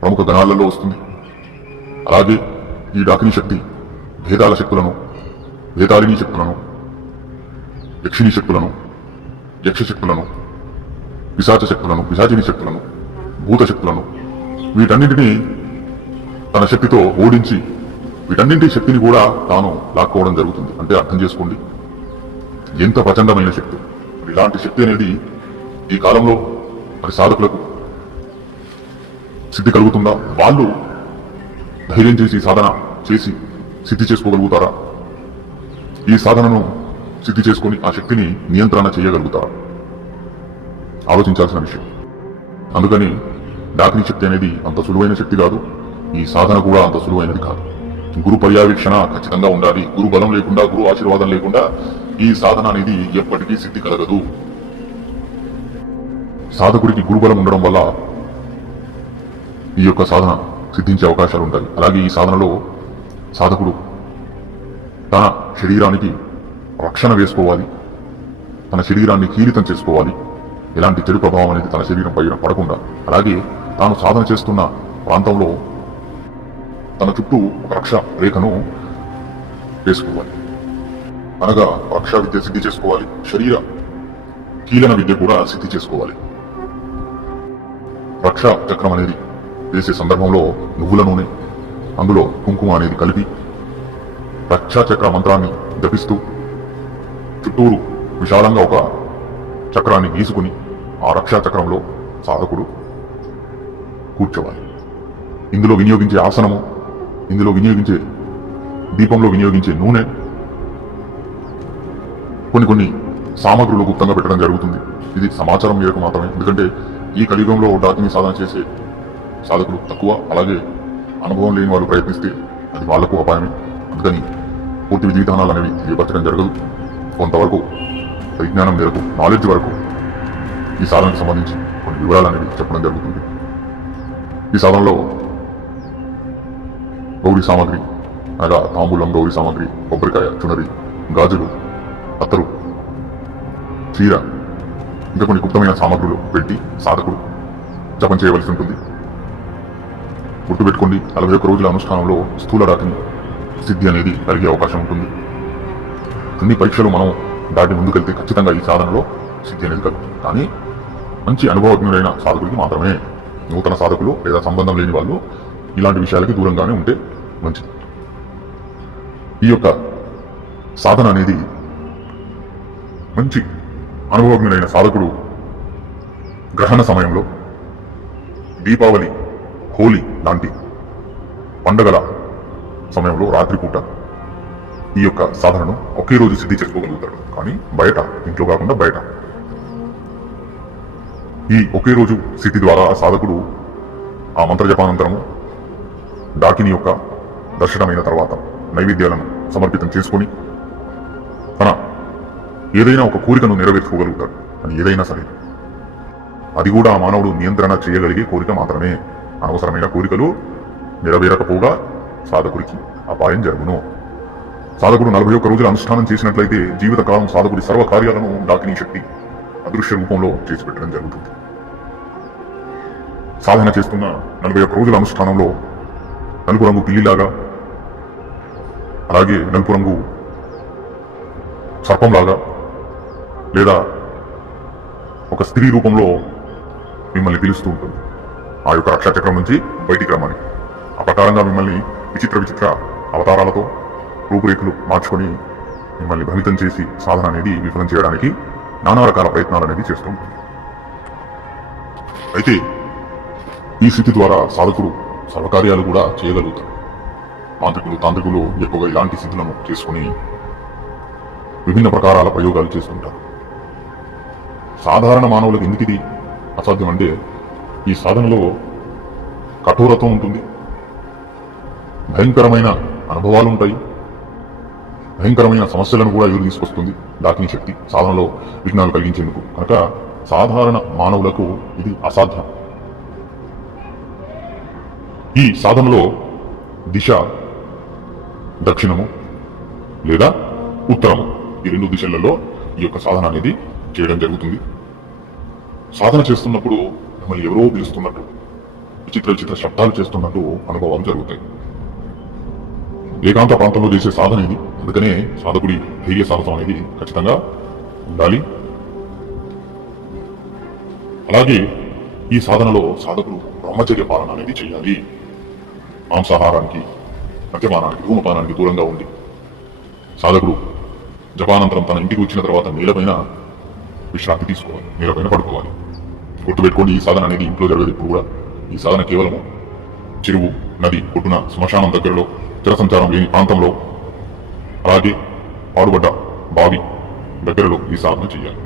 ప్రముఖ గణాలలో వస్తుంది. అలాగే ఈ డాకిని శక్తి భేదాల శక్తులను, భేదాలిని శక్తులను, యక్షిణి శక్తులను, యక్ష శక్తులను, పిశాచ శక్తులను, పిశాచిని శక్తులను, భూత శక్తులను వీటన్నింటినీ తన శక్తితో ఓడించి వీటన్నింటి శక్తిని కూడా తాను లాక్కోవడం జరుగుతుంది. అంటే అర్థం చేసుకోండి ఎంత ప్రచండమైన శక్తి. ఇలాంటి శక్తి అనేది ఈ కాలంలో మరి సాధకులకు సిద్ధి కలుగుతుందా? వాళ్ళు ధైర్యం చేసి సాధన చేసి సిద్ధి చేసుకోగలుగుతారా? ఈ సాధనను సిద్ధి చేసుకుని ఆ శక్తిని నియంత్రణ చేయగలుగుతారా? ఆలోచించాల్సిన విషయం. అందుకని డాకిని శక్తి అనేది అంత సులువైన శక్తి కాదు. ఈ సాధన కూడా అంత సులువైనది కాదు. గురు పర్యవేక్షణ ఖచ్చితంగా ఉండాలి. గురు బలం లేకుండా, గురు ఆశీర్వాదం లేకుండా ఈ సాధన అనేది ఎప్పటికీ సిద్ధి కలగదు. సాధకుడికి గురుబలం ఉండడం వల్ల ఈ యొక్క సాధన సిద్ధించే అవకాశాలు ఉంటాయి. అలాగే ఈ సాధనలో సాధకుడు తన శరీరానికి రక్షణ వేసుకోవాలి, తన శరీరాన్ని కీలితం చేసుకోవాలి. ఎలాంటి చెడు ప్రభావం అనేది తన శరీరం పైన పడకుండా, అలాగే తాను సాధన చేస్తున్న ప్రాంతంలో తన చుట్టూ ఒక రక్ష రేఖను వేసుకోవాలి. అనగా రక్షా విద్య సిద్ధి చేసుకోవాలి, శరీర కీలన విద్య కూడా సిద్ధి చేసుకోవాలి. రక్షా చక్రం అనేది వేసే సందర్భంలో నువ్వుల నూనె, అందులో కుంకుమ అనేది కలిపి రక్షా చక్ర మంత్రాన్ని జపిస్తూ చుట్టూరు విశాలంగా ఒక చక్రాన్ని గీసుకుని ఆ రక్షా చక్రంలో సాధకుడు కూర్చోవాలి. ఇందులో వినియోగించే ఆసనము, ఇందులో వినియోగించే దీపంలో వినియోగించే నూనె, కొన్ని సామగ్రులు గుప్తంగా పెట్టడం జరుగుతుంది. ఇది సమాచారం మేరకు మాత్రమే. ఎందుకంటే ఈ కలియుగంలో డాకిని సాధన చేసే సాధకులు తక్కువ. అలాగే అనుభవం లేని వాళ్ళు ప్రయత్నిస్తే అది వాళ్లకు అపాయమే. అందుకని పూర్తి విధి విధానాలు అనేవి తెలియపరచడం జరగదు. కొంతవరకు పరిజ్ఞానం మేరకు, నాలెడ్జ్ వరకు ఈ సాధనకు సంబంధించి కొన్ని వివరాలు అనేవి చెప్పడం జరుగుతుంది. ఈ సాధనలో గౌరీ సామాగ్రి అనగా తాంబూలం, గౌరీ సామాగ్రి, కొబ్బరికాయ, చునరి, గాజులు, అత్తరు, చీర, ఇంకా కొన్ని గుప్తమైన సామగ్రులు పెట్టి సాధకుడు జపం చేయవలసి ఉంటుంది. గుర్తుపెట్టుకోండి, 41 రోజుల అనుష్ఠానంలో స్థూల డాకిని సిద్ధి అనేది కలిగే అవకాశం ఉంటుంది. అన్ని పరీక్షలు మనం దాటి ముందుకెళ్తే ఖచ్చితంగా ఈ సాధనలో సిద్ధి అనేది కలుగుతుంది. కానీ మంచి అనుభవజ్ఞులైన సాధకుడికి మాత్రమే. నూతన సాధకులు లేదా సంబంధం లేని వాళ్ళు ఇలాంటి విషయాలకి దూరంగానే ఉంటే మంచిది. ఈ యొక్క సాధన అనేది మంచి అనుభవజ్ఞులైన సాధకుడు గ్రహణ సమయంలో, దీపావళి, హోలీ లాంటి పండగల సమయంలో రాత్రిపూట ఈ యొక్క సాధనను ఒకే రోజు సిద్ధి చేసుకోగలుగుతాడు. కానీ బయట, ఇంట్లో కాకుండా బయట ఈ ఒకే రోజు సిద్ధి ద్వారా సాధకుడు ఆ మంత్ర జపానంతరము డాకిని యొక్క దర్శనమైన తర్వాత నైవేద్యాలను సమర్పితం చేసుకుని తన ఏదైనా ఒక కోరికను నెరవేర్చుకోగలుగుతాడు. అని ఏదైనా సరే అది కూడా ఆ మానవుడు నియంత్రణ చేయగలిగే కోరిక మాత్రమే. అనవసరమైన కోరికలు నెరవేరకపోగా సాధకుడికి అపాయం జరుగును. సాధకుడు 41 రోజుల అనుష్ఠానం చేసినట్లయితే జీవితకాలం సాధకుడి సర్వ కార్యాలను డాకిని శక్తి అదృశ్య రూపంలో చేసి పెట్టడం జరుగుతుంది. సాధన చేస్తున్న 41 రోజుల అనుష్ఠానంలో నలుపు రంగు పిల్లిలాగా, అలాగే నలుపు రంగు సర్పంలాగా, లేదా ఒక స్త్రీ రూపంలో మిమ్మల్ని పిలుస్తూ ఉంటుంది. ఆ యొక్క రక్షాచక్రం నుంచి బయటికి రమ్మని. ఆ ప్రకారంగా మిమ్మల్ని విచిత్ర అవతారాలతో రూపురేఖలు మార్చుకొని మిమ్మల్ని భవితం చేసి సాధన అనేది విఫలం చేయడానికి నానా రకాల ప్రయత్నాలు అనేది చేస్తూ ఉంటుంది. అయితే ఈ స్థితి ద్వారా సాధకుడు సర్వకార్యాలు కూడా చేయగలుగుతాడు. తాంత్రికులు ఎక్కువగా ఇలాంటి స్థితులను చేసుకుని విభిన్న ప్రకారాల ప్రయోగాలు చేస్తుంటారు. సాధారణ మానవులకు ఎందుకు ఇది అసాధ్యం అంటే ఈ సాధనలో కఠోరత్వం ఉంటుంది, భయంకరమైన అనుభవాలు ఉంటాయి, భయంకరమైన సమస్యలను కూడా ఎదురు తీసుకొస్తుంది డాకిని శక్తి సాధనలో విఘ్నాలు కలిగించేందుకు. కనుక సాధారణ మానవులకు ఇది అసాధ్యం. ఈ సాధనలో దిశ దక్షిణము లేదా ఉత్తరము, ఈ 2 దిశలలో ఈ యొక్క సాధన అనేది చేయడం జరుగుతుంది. సాధన చేస్తున్నప్పుడు మిమ్మల్ని ఎవరో పిలుస్తున్నట్టు విచిత్ర విచిత్ర శబ్దాలు చేస్తున్నట్టు అనుభవాలు జరుగుతాయి. ఏకాంత ప్రాంతంలో చేసే సాధన ఇది. అందుకనే సాధకుడి ధైర్య సాహసం అనేది ఖచ్చితంగా ఉండాలి. అలాగే ఈ సాధనలో సాధకుడు బ్రహ్మచర్య పాలన అనేది చేయాలి. మాంసాహారానికి, మద్యపానానికి, ధూమపానానికి దూరంగా ఉండి సాధకుడు జపానంతరం తన ఇంటికి వచ్చిన తర్వాత నేలపైన విశ్రాంతి తీసుకోవాలి, నేలపైన పడుకోవాలి. గుర్తుపెట్టుకోండి, ఈ సాధన అనేది ఇంట్లో జరగదు ఇప్పుడు కూడా. ఈ సాధన కేవలము చెరువు, నది, కొట్టున, శ్మశానం దగ్గరలో, జన సంచారం లేని ప్రాంతంలో, అలాగే పాడుబడ్డ బావి దగ్గరలో ఈ సాధన చేయాలి.